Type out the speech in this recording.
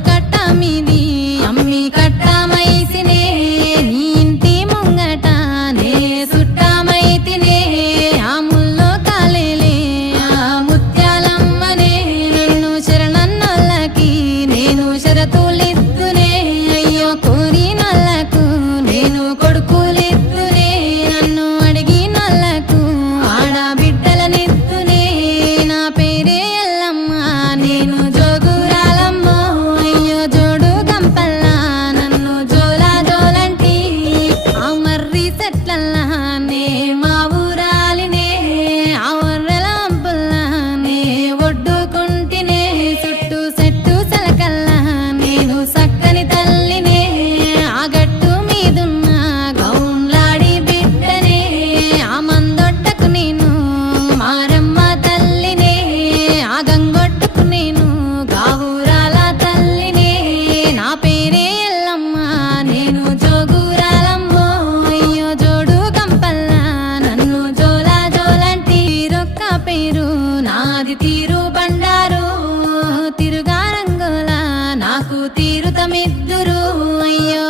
కట్ట మీది అమ్మి మెద్దురు అయ్యో